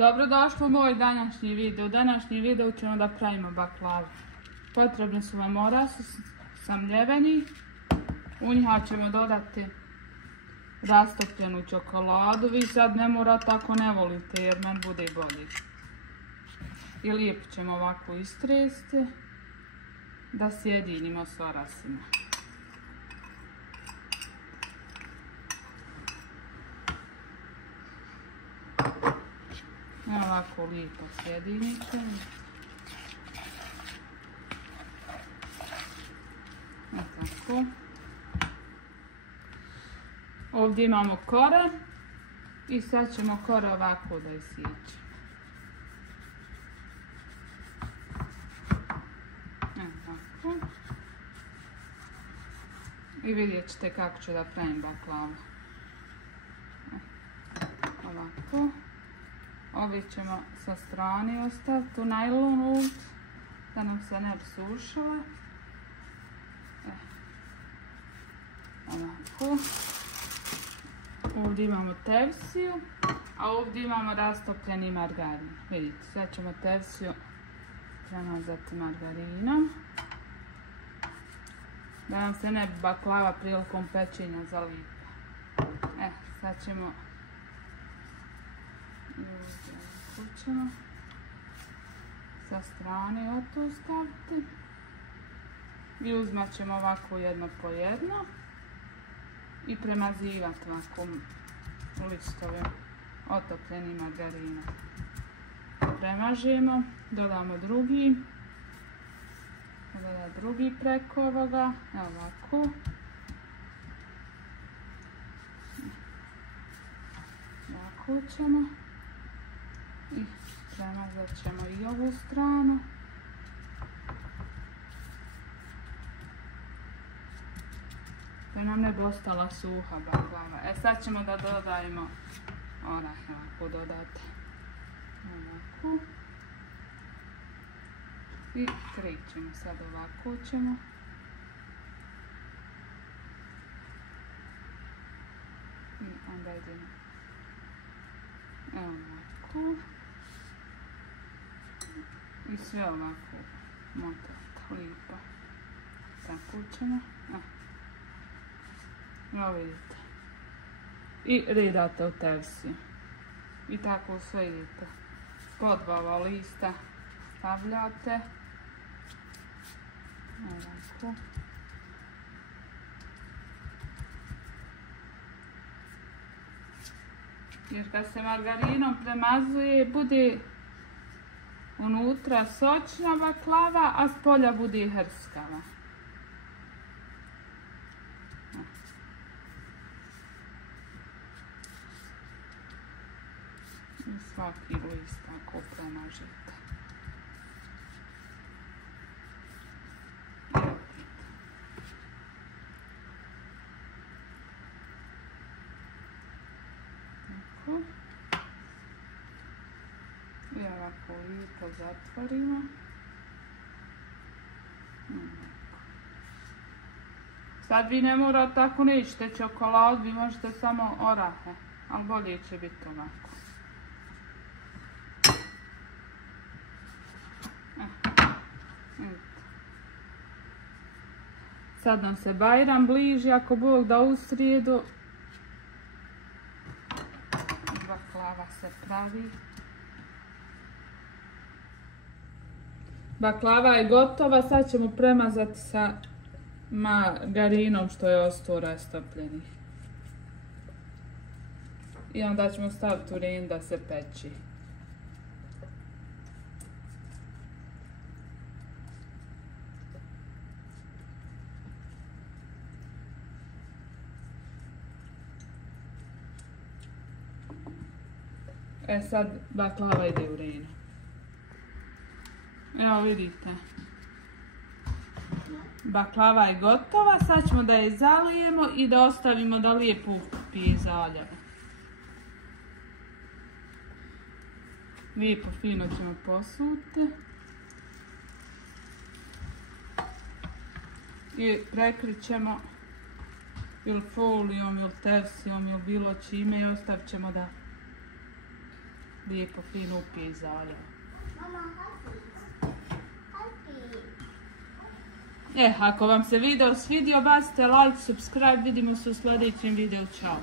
Dobrodošli u moj današnji video. U današnji video ćemo da pravimo baklavu. Potrebni su vam orasi samljeveni. U njih ćemo dodati rastopljenu čokoladu. Vi sad ne morate ako ne volite jer men bude bolji. I lijepo ćemo ovako istresti da sjedinimo s orasima. Ovako lijepo sjedinite. Tako. Ovdje imamo kore i sad ćemo kore ovako da isjeći. Tako. I vidjet ćete kako ću da pravim baklavu. Ovako. Ovi ćemo sa strane ostaviti u najlonu da nam se ne bi sušile. Ovako. Ovdje imamo tevsiju, a ovdje imamo rastopljeni margarin. Vidite, sad ćemo tevsiju premazati margarinom. Da nam se ne bi baklava prilikom pečenja zalipa. Sad ćemo sa strane oto staviti i uzmat ćemo ovako jedno po jedno i premazivati ovako listovim otopljenim margarinom. Premažemo, dodamo drugi preko ovoga, ovako. Ovako ćemo. I premazat ćemo i ovu stranu. Da nam ne bi ostala suha baklava. Sad ćemo da dodajemo orahe, ovako dodati. Ovako. I krećemo, sad ovako ćemo. I onda idemo. Ovako. I sve ovako motati lijepo. Tako ćemo. Evo vidite. I redate u tevsiju. I tako sve idete. Po 2 lista stavljate. Ovako. Jer kad se margarinom premazuje, bude unutra sočna baklava, a s polja bude hrskava. I svaki list tako premažite. I ovako lijepo zatvorimo. Sad vi ne morate, ako nećete čokoladu, vi možete samo orahe, ali bolje će biti ovako. Sad nam se Bajram bliži, ako Bog da u srijedu baklava se pravi. Baklava je gotova, sad ćemo premazati sa margarinom što je ostao rastopljeni. I onda ćemo staviti u rin da se peči. Sad baklava ide u rin. Evo vidite. Baklava je gotova, sad ćemo da je zalijemo i da ostavimo da lijepo upije zaljeva. Lijepo fino ćemo posuti. I prekrit ćemo ili folijom ili tevsijom ili bilo čime i ostavit ćemo da lijepo fino upije iz jaja. Ako vam se video svidio, bacite like, subscribe, vidimo se u sljedećem videu, čao.